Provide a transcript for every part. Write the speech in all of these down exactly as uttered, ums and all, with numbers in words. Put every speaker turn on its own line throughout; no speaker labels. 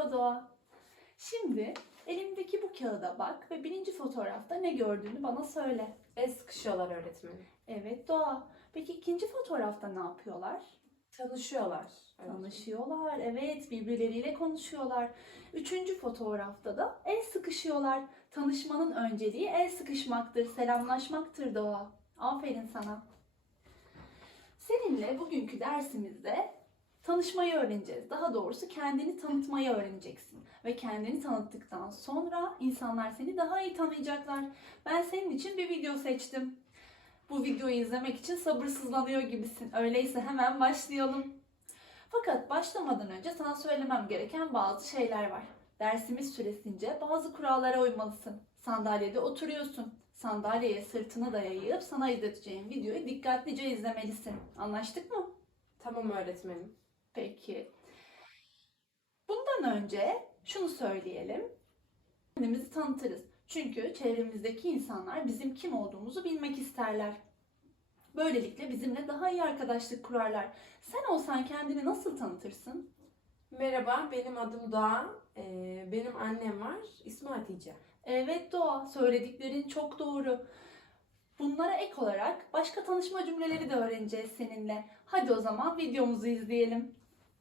Merhaba Doğa. Şimdi elimdeki bu kağıda bak ve birinci fotoğrafta ne gördüğünü bana söyle.
El sıkışıyorlar öğretmenim.
Evet Doğa. Peki ikinci fotoğrafta ne yapıyorlar?
Tanışıyorlar.
Tanışıyorlar. Evet, birbirleriyle konuşuyorlar. Üçüncü fotoğrafta da el sıkışıyorlar. Tanışmanın önceliği el sıkışmaktır, selamlaşmaktır Doğa. Aferin sana. Seninle bugünkü dersimizde tanışmayı öğreneceğiz. Daha doğrusu kendini tanıtmayı öğreneceksin. Ve kendini tanıttıktan sonra insanlar seni daha iyi tanıyacaklar. Ben senin için bir video seçtim. Bu videoyu izlemek için sabırsızlanıyor gibisin. Öyleyse hemen başlayalım. Fakat başlamadan önce sana söylemem gereken bazı şeyler var. Dersimiz süresince bazı kurallara uymalısın. Sandalyede oturuyorsun. Sandalyeye sırtını dayayıp sana izleteceğim videoyu dikkatlice izlemelisin. Anlaştık mı?
Tamam öğretmenim.
Peki. Bundan önce şunu söyleyelim. Kendimizi tanıtırız. Çünkü çevremizdeki insanlar bizim kim olduğumuzu bilmek isterler. Böylelikle bizimle daha iyi arkadaşlık kurarlar. Sen olsan kendini nasıl tanıtırsın?
Merhaba, benim adım Doğa. Ee, benim annem var. İsmi Hatice.
Evet Doğa, söylediklerin çok doğru. Bunlara ek olarak başka tanışma cümleleri de öğreneceğiz seninle. Hadi o zaman videomuzu izleyelim.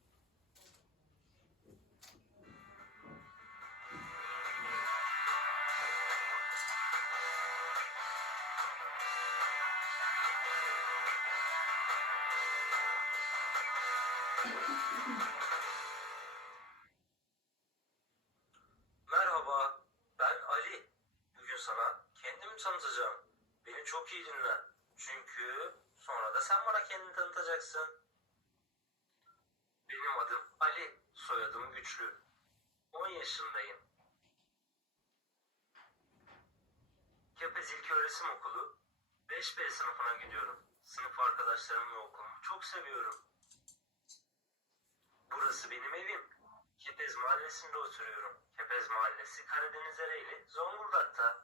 Merhaba, ben Ali. Bugün sana kendimi tanıtacağım. Beni çok iyi dinle. Çünkü sonra da sen bana kendini tanıtacaksın. Benim adım Ali, soyadım Güçlü. on yaşındayım. Kepez İlköğretim Okulu beş B sınıfına gidiyorum. Sınıf arkadaşlarımla okulumu çok seviyorum. Burası benim evim. Kepez Mahallesi'nde oturuyorum. Kepez Mahallesi Karadeniz Ereğli, Zonguldak'ta.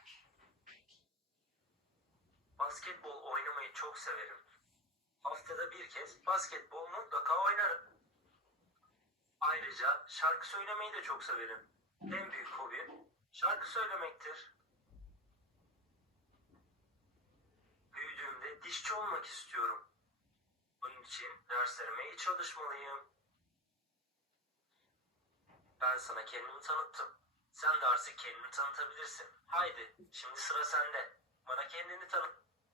Basketbol oynamayı çok severim. Haftada bir kez basketbol mutlaka oynarım. Ayrıca şarkı söylemeyi de çok severim. En büyük hobim şarkı söylemektir. Büyüdüğümde dişçi olmak istiyorum. Bunun için derslerime iyi çalışmalıyım. Ben sana kendimi tanıttım. Sen de artık kendini tanıtabilirsin. Haydi, şimdi sıra sende. Bana kendini tanıt.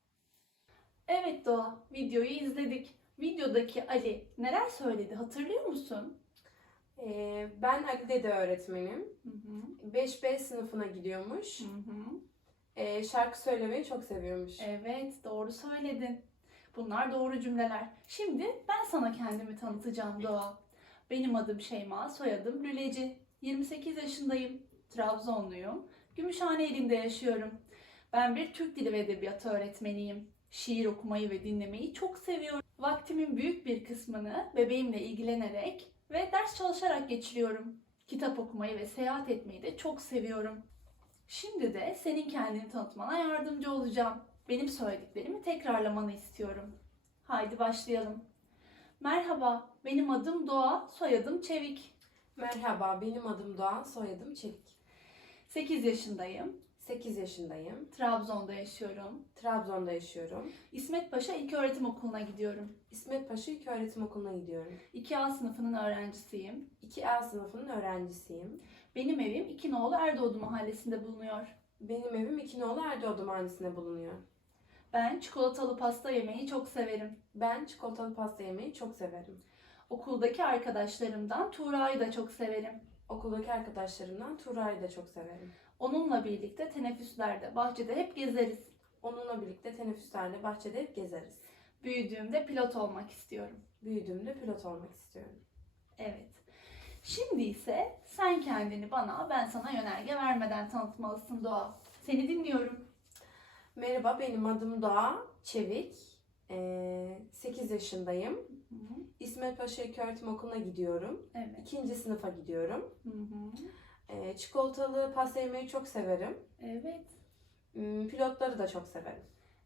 Evet Doğa, videoyu izledik. Videodaki Ali neler söyledi hatırlıyor musun?
Ee, ben Ali Dede öğretmenim.
Hı hı.
beş B sınıfına gidiyormuş.
Hı hı.
Ee, şarkı söylemeyi çok seviyormuş.
Evet, doğru söyledin. Bunlar doğru cümleler. Şimdi ben sana kendimi tanıtacağım Doğa. Benim adım Şeyma, soyadım Lüleci. yirmi sekiz yaşındayım. Trabzonluyum. Gümüşhane ilinde yaşıyorum. Ben bir Türk Dili ve Edebiyatı öğretmeniyim. Şiir okumayı ve dinlemeyi çok seviyorum. Vaktimin büyük bir kısmını bebeğimle ilgilenerek ve ders çalışarak geçiriyorum. Kitap okumayı ve seyahat etmeyi de çok seviyorum. Şimdi de senin kendini tanıtmana yardımcı olacağım. Benim söylediklerimi tekrarlamanı istiyorum. Haydi başlayalım. Merhaba, benim adım Doğa, soyadım Çevik.
Merhaba, benim adım Doğa. Soyadım Çelik.
sekiz yaşındayım.
sekiz yaşındayım.
Trabzon'da yaşıyorum.
Trabzon'da yaşıyorum.
İsmet Paşa İlköğretim Okulu'na gidiyorum.
İsmet Paşa İlköğretim Okulu'na gidiyorum.
iki A sınıfının öğrencisiyim.
iki A sınıfının öğrencisiyim.
Benim evim İkinoğlu Erdoğdu mahallesinde bulunuyor.
Benim evim İkinoğlu Erdoğdu Mahallesi'nde bulunuyor.
Ben çikolatalı pasta yemeyi çok severim.
Ben çikolatalı pasta yemeyi çok severim.
Okuldaki arkadaşlarımdan Tuğra'yı da çok severim.
Okuldaki arkadaşlarımdan Tuğra'yı da çok severim.
Onunla birlikte teneffüslerde, bahçede hep gezeriz.
Onunla birlikte teneffüslerde bahçede hep gezeriz.
Büyüdüğümde pilot olmak istiyorum.
Büyüdüğümde pilot olmak istiyorum.
Evet. Şimdi ise sen kendini bana, ben sana yönerge vermeden tanıtmalısın Doğa. Seni dinliyorum.
Merhaba, benim adım Doğa Çevik. Ee, sekiz yaşındayım.
Hı hı.
İsmet Paşa İlköğretim Okulu'na gidiyorum.
Evet.
İkinci sınıfa gidiyorum.
Hı hı.
Ee, çikolatalı pasta yemeyi çok severim.
Evet.
Hmm, Pilotları da çok severim.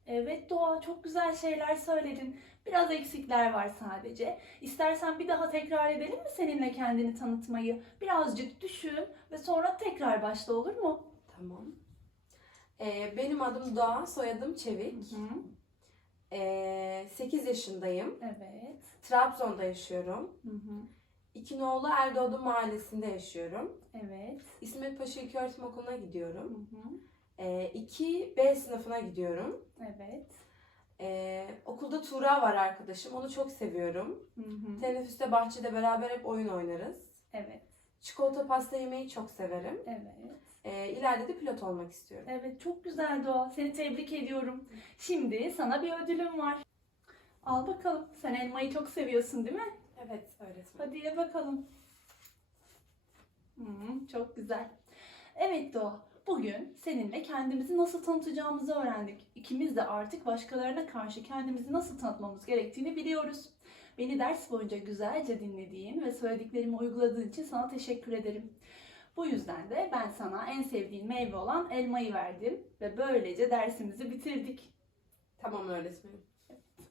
Evet Doğa, çok güzel şeyler söyledin. Biraz eksikler var sadece. İstersen bir daha tekrar edelim mi seninle kendini tanıtmayı? Birazcık düşün ve sonra tekrar başla, olur mu?
Tamam. Ee, benim adım Doğa, soyadım Çevik.
Hı hı.
Ee, sekiz yaşındayım.
Evet.
Trabzon'da yaşıyorum.
Hı hı.
İkinoğlu Erdoğdu Mahallesi'nde yaşıyorum.
Evet.
İsmet Paşa İlköğretim Okulu'na
Hı
gidiyorum.
hı.
Ee, iki B sınıfına gidiyorum.
Evet.
Ee, okulda Tuğra var arkadaşım. Onu çok seviyorum.
Hı hı.
Teneffüste bahçede beraber hep oyun oynarız.
Evet.
Çikolata pasta yemeyi çok severim.
Evet.
Ee, ileride de pilot olmak istiyorum.
Evet, çok güzel Doğa. Seni tebrik ediyorum. Şimdi sana bir ödülüm var. Al bakalım. Sen elmayı çok seviyorsun, değil mi?
Evet öğretmenim.
Hadi ye bakalım. Hmm, çok güzel. Evet Doğa, bugün seninle kendimizi nasıl tanıtacağımızı öğrendik. İkimiz de artık başkalarına karşı kendimizi nasıl tanıtmamız gerektiğini biliyoruz. Beni ders boyunca güzelce dinlediğin ve söylediklerimi uyguladığın için sana teşekkür ederim. Bu yüzden de ben sana en sevdiğin meyve olan elmayı verdim ve böylece dersimizi bitirdik.
Tamam öğretmenim.